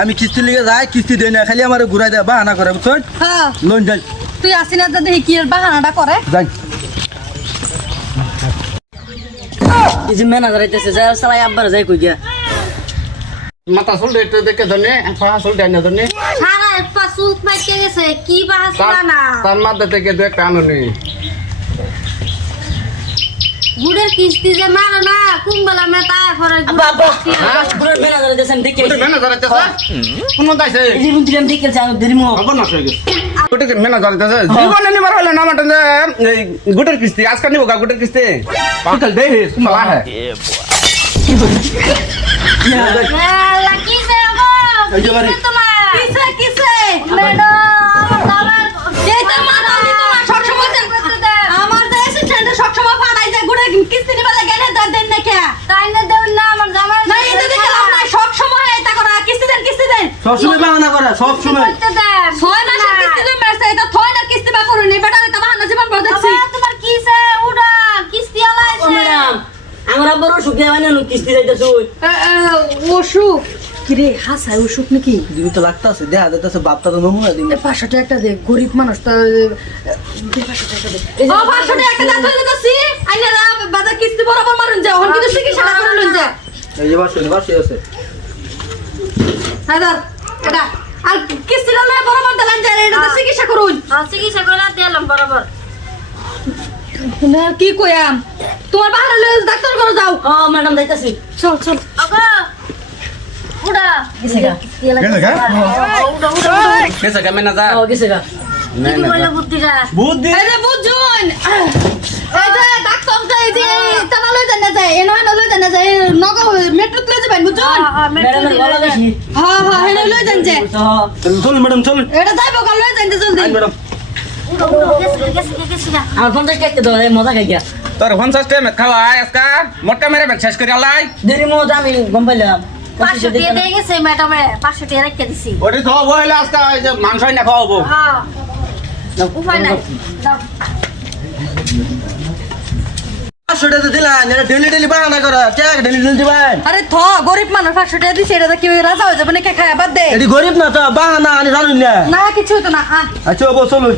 আমি কিস্তি লিগে যাই কিস্তি দেই না খালি আমার ঘুরাই দেয় বাহানা করে বুঝছেন হ্যাঁ লোন যাই তুই আসি না দেখি কি এর বাহানাটা করে যাই এই যে ম্যানেজার আইতেছে যা সালাই আব্বার যাই কই গিয়া মাথা চুল একটু দেখে ধরনে পাহা চুল দেয় না ধরনে সারা পা সুখ পাইতে গেছে কি বাহাসলা না তার মাথা থেকে দু একটা আনুনি গুড়ের কিস্তি যে মারো না কুম্বলা মেতা পরে বাবা পুরো ম্যানেজার আইতেছেন দেখে কোটে ম্যানেজার আছে কোন মত আছে এই যে বুঝলাম দেখে যাও দেরিমো খবর না হয়ে গেছে কোটে ম্যানেজার আছে জীবনে নিবার হলো না মাটন এই গুটের কিস্তি আজকাল নিব গা গুটের কিস্তি কাল দে হে কুম্বলা হে আল্লাহ কি সে গো এই যে বাড়ি। তোমার কিসে কিসে ম্যাডাম আমার এই তো মারানি তোমার সবসময় আমার যে অ্যাসিস্ট্যান্ট সবসময় ফাটাই যায় গুড়ে কিস্তি নিবা লাগে না দেন না কে তাই না দেউ না আমার জামাই না এটা দেখে লাভ নাই সবসময় এটা করা কিস্তি দেন সবসময় বাহানা করে সবসময় ছয় মাসের কিস্তি দেন মেসে এটা ছয় না কিস্তি বা করুন এবারে এটা বাহানা জীবন বড় দেখছি তোমার কি সে উড়া কিস্তি ও আলাইছে ম্যাডাম আমার আব্বার অসুখ দেওয়া না কিস্তি যাইতেছে অসুখ কিরে হাসায় অসুখ নাকি দিবি তো লাগতাছে দেখা যাইতাছে বাপটা তো নমুনা দিন 500 টাকা একটা দে গরিব মানুষ তো 500 টাকা দে ও 500 টাকা একটা দাও দিতেছি আইনা বাদা কিস্তি বরাবর মারুন যা ওহন কিন্তু চিকিৎসা করুন যা এই যে বাসি আছে হাজার এটা আর কিস্তি লয়ে বরাবর দিলেন যা এটা তো চিকিৎসা করুন চিকিৎসা করে দিলাম বরাবর না কি কইয়াম তোমার বাহারে লয়ে ডাক্তার ঘরে যাও ও ম্যাডাম যাইতাছি চল আগা উড়া গেছে গা উড়া উড়া কেসে কে ম্যানেজার ও গেছে গা কি বলে বুদ্ধিটা বুদ্ধি এই যে বুঝুন এই যে ডাক্তার যাই যে টানা লয়ে জানা যায় এনো লয়ে জানা যায় নগ মেট্রো লয়ে যাবেন বুঝুন ম্যাডামের গলা গেছি হ্যাঁ হেনে লয়ে জান যে চলুন ম্যাডাম চলুন এটা যাইবো কাল লয়ে জান জলদি ম্যাডাম উড়া উড়া গেছে আমার 50 টাকা দাও মজা খাই গিয়া তোর 50 টাকা খাওয়া আজকা মোটকা মেরে শেষ করে আলাই দেরিমো আমি গম পাইলাম 500 টাকা দিয়ে গেছে ম্যাডামে 500 টাকা রেখে দিছি ওটি তো বইলে আজকা এই যে মাংস না খাওয়াবো হ্যাঁ উপায় নাই দাও 500 টাকা দিলাম এটা ডেলি বাহানা করে কে ডেলি দিবেন আরে থ গরিব মানুষ 500 টাকা দিছে এটা কি রাজা হয়ে যাবে নাকি খায় বাদ দে এটি গরিব না তো বাহানা আনি জানুন না না কিছু হতো না আচ্ছা চলুন